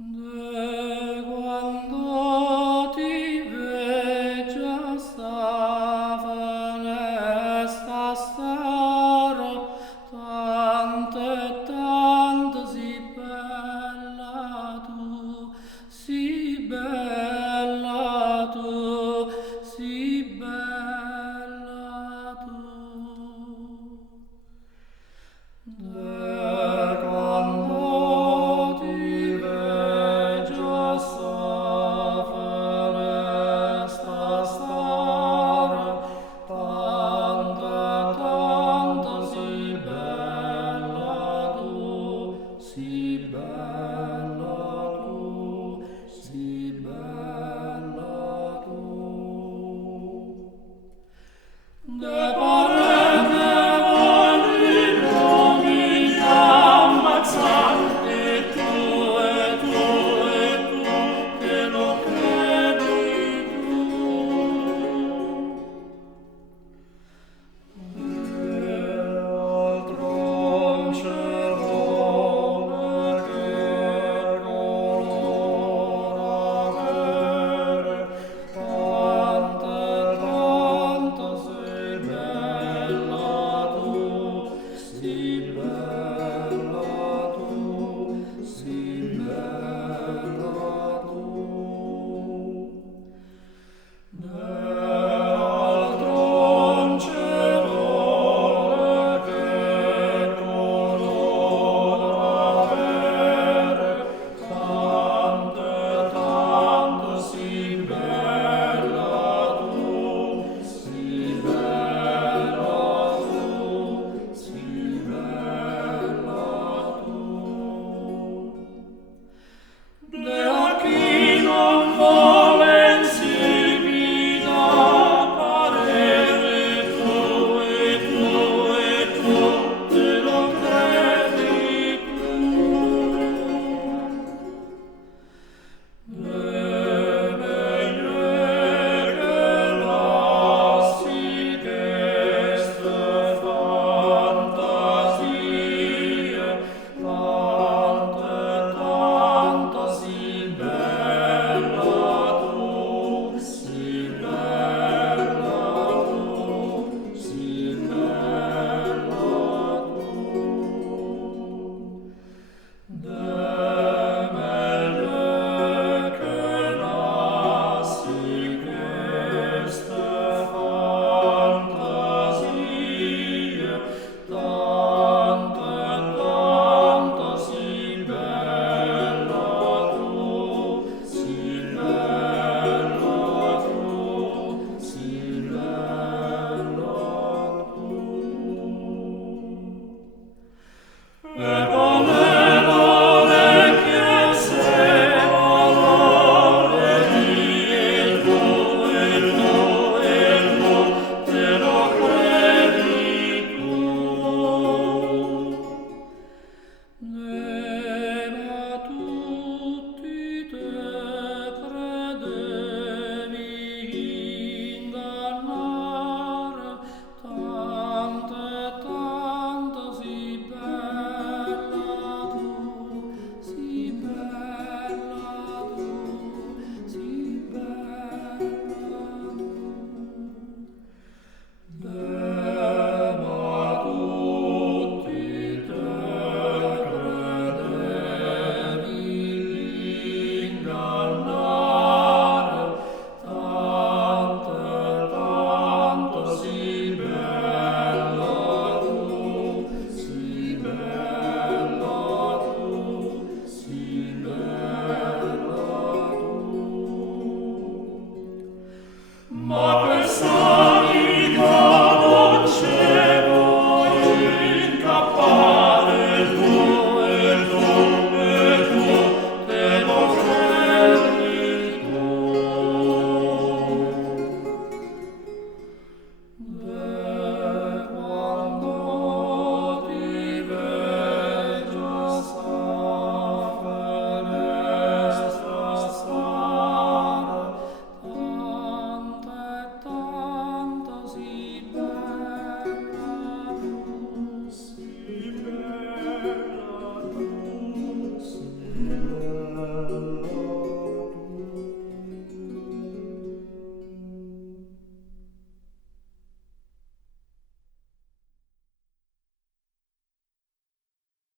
De quando ti veggio stava sta star, tanto e tanto si bella tu, si bella tu. De quando ti veggio sta star, tanto si bella tu, si bella tu, si bella tu. De parete voglio ammazzare e tu, che lo credi tu. Altro cerone che color avere, tanto sei bella tu, si bella tu, si bella tu. D'altron cerone che color avere, tanto si bella tu, si bella tu, si bella tu. De a chi non volen si parere tu, te lo credi tu. De meglio che lasci queste fantasie, tanto si bella tu, si bella tu, si bella tu. De meglio che lasci queste fantasie, tanto si bella tu, si bella tu, si bella tu. E volevole chiesevolo e tu, te lo credi tu. Ma tutti te credevi ingannare, tanto si bella tu, si bella